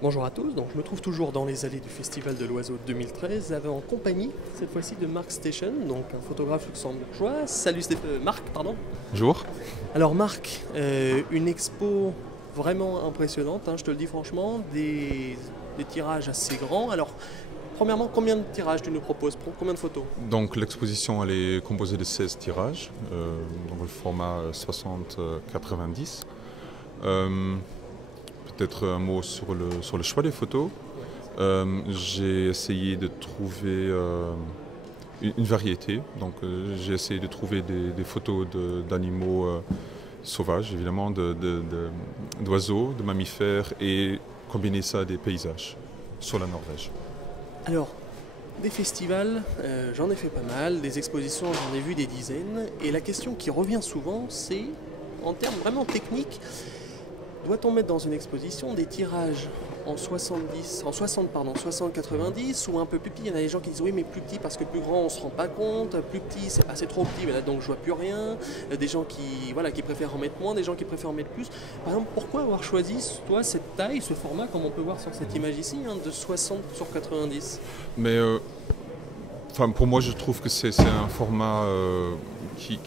Bonjour à tous, donc je me trouve toujours dans les allées du Festival de l'Oiseau 2013 en compagnie cette fois-ci de Mark Station, donc un photographe luxembourgeois. Salut Marc, pardon. Bonjour. Alors Marc, une expo vraiment impressionnante, hein, je te le dis franchement, des tirages assez grands. Alors premièrement, combien de tirages tu nous proposes? Pour combien de photos? Donc l'exposition elle est composée de 16 tirages, dans le format 60-90. Peut-être un mot sur le choix des photos. J'ai essayé de trouver une variété. Donc j'ai essayé de trouver des photos d'animaux sauvages, évidemment, d'oiseaux, de mammifères, et combiner ça à des paysages sur la Norvège. Alors, des festivals, j'en ai fait pas mal, des expositions, j'en ai vu des dizaines, et la question qui revient souvent, c'est, en termes vraiment techniques, doit-on mettre dans une exposition des tirages en 60-90 ou un peu plus petit? Il y en a des gens qui disent oui mais plus petit parce que plus grand on se rend pas compte, plus petit c'est trop petit mais là donc je vois plus rien, des gens qui préfèrent en mettre moins, des gens qui préfèrent en mettre plus. Par exemple, pourquoi avoir choisi toi cette taille, ce format comme on peut voir sur cette image ici, hein, de 60-90? Mais pour moi, je trouve que c'est un format qui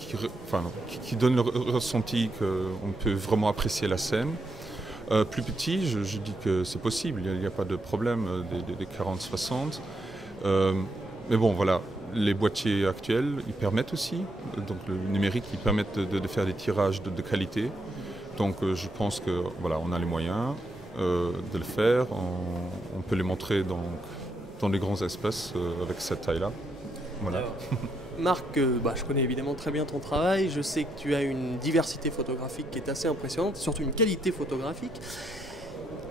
donne le ressenti qu'on peut vraiment apprécier la scène. Plus petit, je dis que c'est possible, il n'y a pas de problème des 40-60. Mais bon, voilà, les boîtiers actuels, ils permettent aussi, donc le numérique, ils permettent de faire des tirages de qualité. Donc je pense que voilà, on a les moyens de le faire. On peut les montrer dans les grands espaces avec cette taille-là. Voilà. Alors, Marc, je connais évidemment très bien ton travail, je sais que tu as une diversité photographique qui est assez impressionnante, surtout une qualité photographique.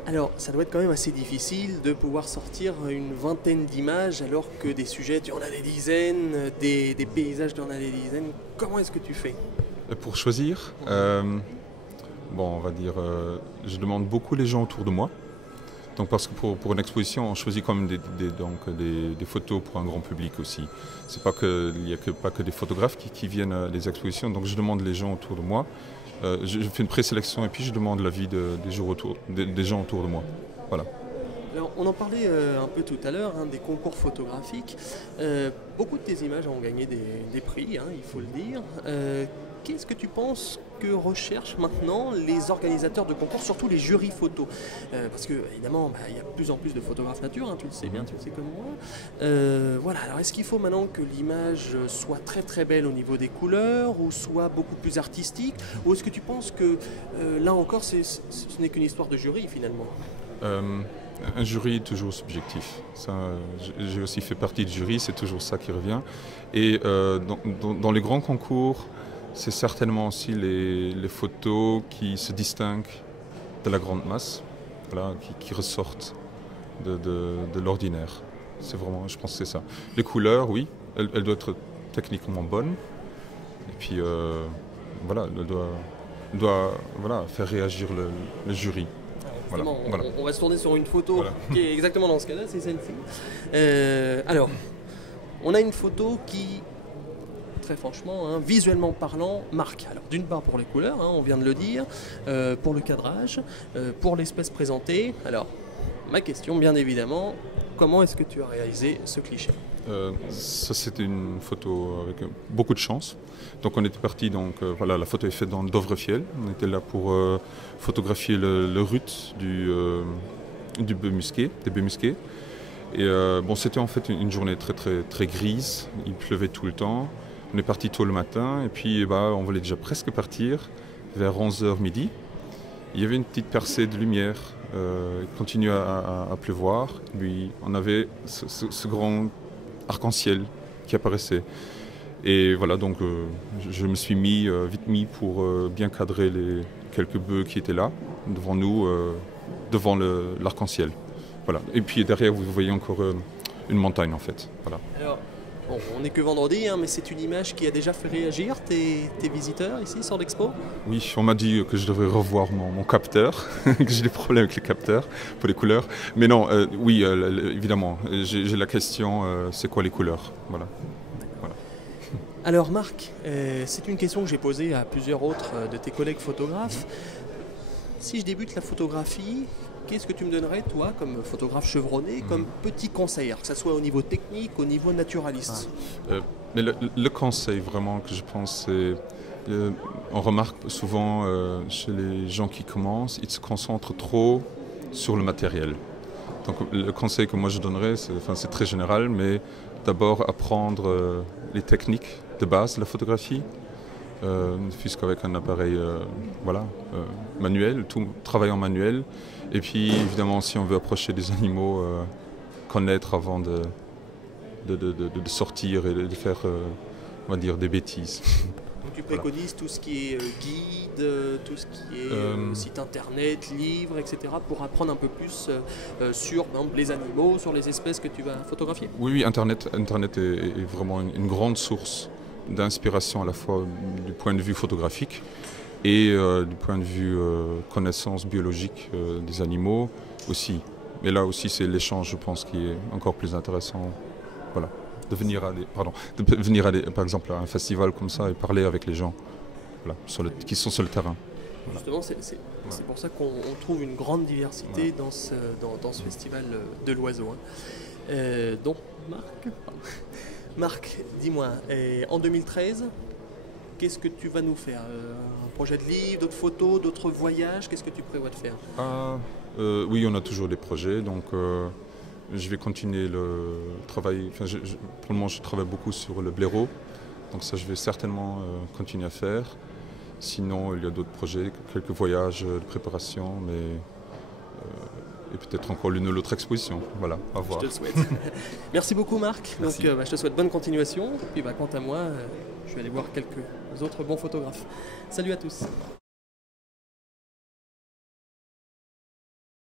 Alors, ça doit être quand même assez difficile de pouvoir sortir une vingtaine d'images alors que des sujets, tu en as des dizaines, des paysages, tu en as des dizaines. Comment est-ce que tu fais? Pour choisir, on va dire, je demande beaucoup les gens autour de moi. Donc parce que pour une exposition, on choisit quand même des photos pour un grand public aussi. Il n'y a pas que des photographes qui viennent à des expositions, donc je demande les gens autour de moi. Je fais une présélection et puis je demande l'avis des gens autour de moi. Voilà. Alors, on en parlait un peu tout à l'heure, hein, des concours photographiques. Beaucoup de tes images ont gagné des prix, hein, il faut le dire. Qu'est-ce que tu penses que recherchent maintenant les organisateurs de concours, surtout les jurys photos? Parce que, évidemment, il y a de plus en plus de photographes nature, hein, tu le sais bien, tu le sais comme moi. Voilà, alors est-ce qu'il faut maintenant que l'image soit très très belle au niveau des couleurs, ou soit beaucoup plus artistique? Ou est-ce que tu penses que, là encore, ce n'est qu'une histoire de jury, finalement? Un jury est toujours subjectif. J'ai aussi fait partie du jury, c'est toujours ça qui revient. Et dans les grands concours, c'est certainement aussi les photos qui se distinguent de la grande masse, voilà, qui ressortent de l'ordinaire. C'est vraiment, je pense que c'est ça. Les couleurs, oui, elles doivent être techniquement bonnes. Et puis, voilà, elles doivent faire réagir le jury. Voilà. On va se tourner sur une photo qui est exactement dans ce cas-là, c'est celle-ci. Alors, on a une photo qui, très franchement, hein, visuellement parlant, marque. Alors, d'une part pour les couleurs, hein, on vient de le dire, pour le cadrage, pour l'espèce présentée. Alors, ma question, bien évidemment, comment est-ce que tu as réalisé ce cliché? Ça, c'était une photo avec beaucoup de chance. Donc on était parti, la photo est faite dans le Dovrefjell. On était là pour photographier le rut des bœufs musqués. Et c'était en fait une journée très très très grise. Il pleuvait tout le temps. On est parti tôt le matin et puis on voulait déjà presque partir vers 11h midi. Il y avait une petite percée de lumière. Il continuait à pleuvoir. Puis on avait ce grand arc-en-ciel qui apparaissait. Et voilà, donc je me suis vite mis pour bien cadrer les quelques bœufs qui étaient là, devant nous, devant l'arc-en-ciel. Voilà. Et puis derrière, vous voyez encore une montagne en fait. Voilà. Alors, bon, on n'est que vendredi, hein, mais c'est une image qui a déjà fait réagir tes visiteurs ici sur l'expo? Oui, on m'a dit que je devrais revoir mon capteur, que j'ai des problèmes avec les capteurs pour les couleurs. Mais non, oui, évidemment, j'ai la question, c'est quoi les couleurs? Voilà. Alors Marc, c'est une question que j'ai posée à plusieurs autres de tes collègues photographes. Si je débute la photographie, qu'est-ce que tu me donnerais, toi, comme photographe chevronné, comme petit conseil, que ce soit au niveau technique, au niveau naturaliste? Mais le conseil vraiment que je pense, c'est on remarque souvent chez les gens qui commencent, ils se concentrent trop sur le matériel. Donc le conseil que moi je donnerais, c'est très général, mais d'abord apprendre les techniques de base de la photographie, puisqu'avec un appareil manuel, tout travail en manuel. Et puis évidemment, si on veut approcher des animaux, connaître avant de sortir et de faire, on va dire, des bêtises. Donc tu préconises tout ce qui est guide, tout ce qui est site internet, livres, etc. pour apprendre un peu plus sur par exemple, les animaux, sur les espèces que tu vas photographier? Oui, Internet est vraiment une grande source d'inspiration à la fois du point de vue photographique et du point de vue connaissance biologique des animaux aussi. Mais là aussi, c'est l'échange, je pense, qui est encore plus intéressant. Voilà. De venir aller, par exemple, à un festival comme ça et parler avec les gens qui sont sur le terrain. Voilà. Justement, c'est pour ça qu'on trouve une grande diversité dans ce festival de l'oiseau. Donc, Marc, dis-moi, en 2013, qu'est-ce que tu vas nous faire? Un projet de livre, d'autres photos, d'autres voyages? Qu'est-ce que tu prévois de faire? Oui, on a toujours des projets, donc je vais continuer le travail. Pour le moment, je travaille beaucoup sur le blaireau, donc ça, je vais certainement continuer à faire. Sinon, il y a d'autres projets, quelques voyages de préparation, et peut-être encore l'une ou l'autre exposition. Voilà, à voir. Je te le souhaite. Merci beaucoup, Marc. Merci. Donc, je te souhaite bonne continuation. Et puis, quant à moi, je vais aller voir quelques autres bons photographes. Salut à tous.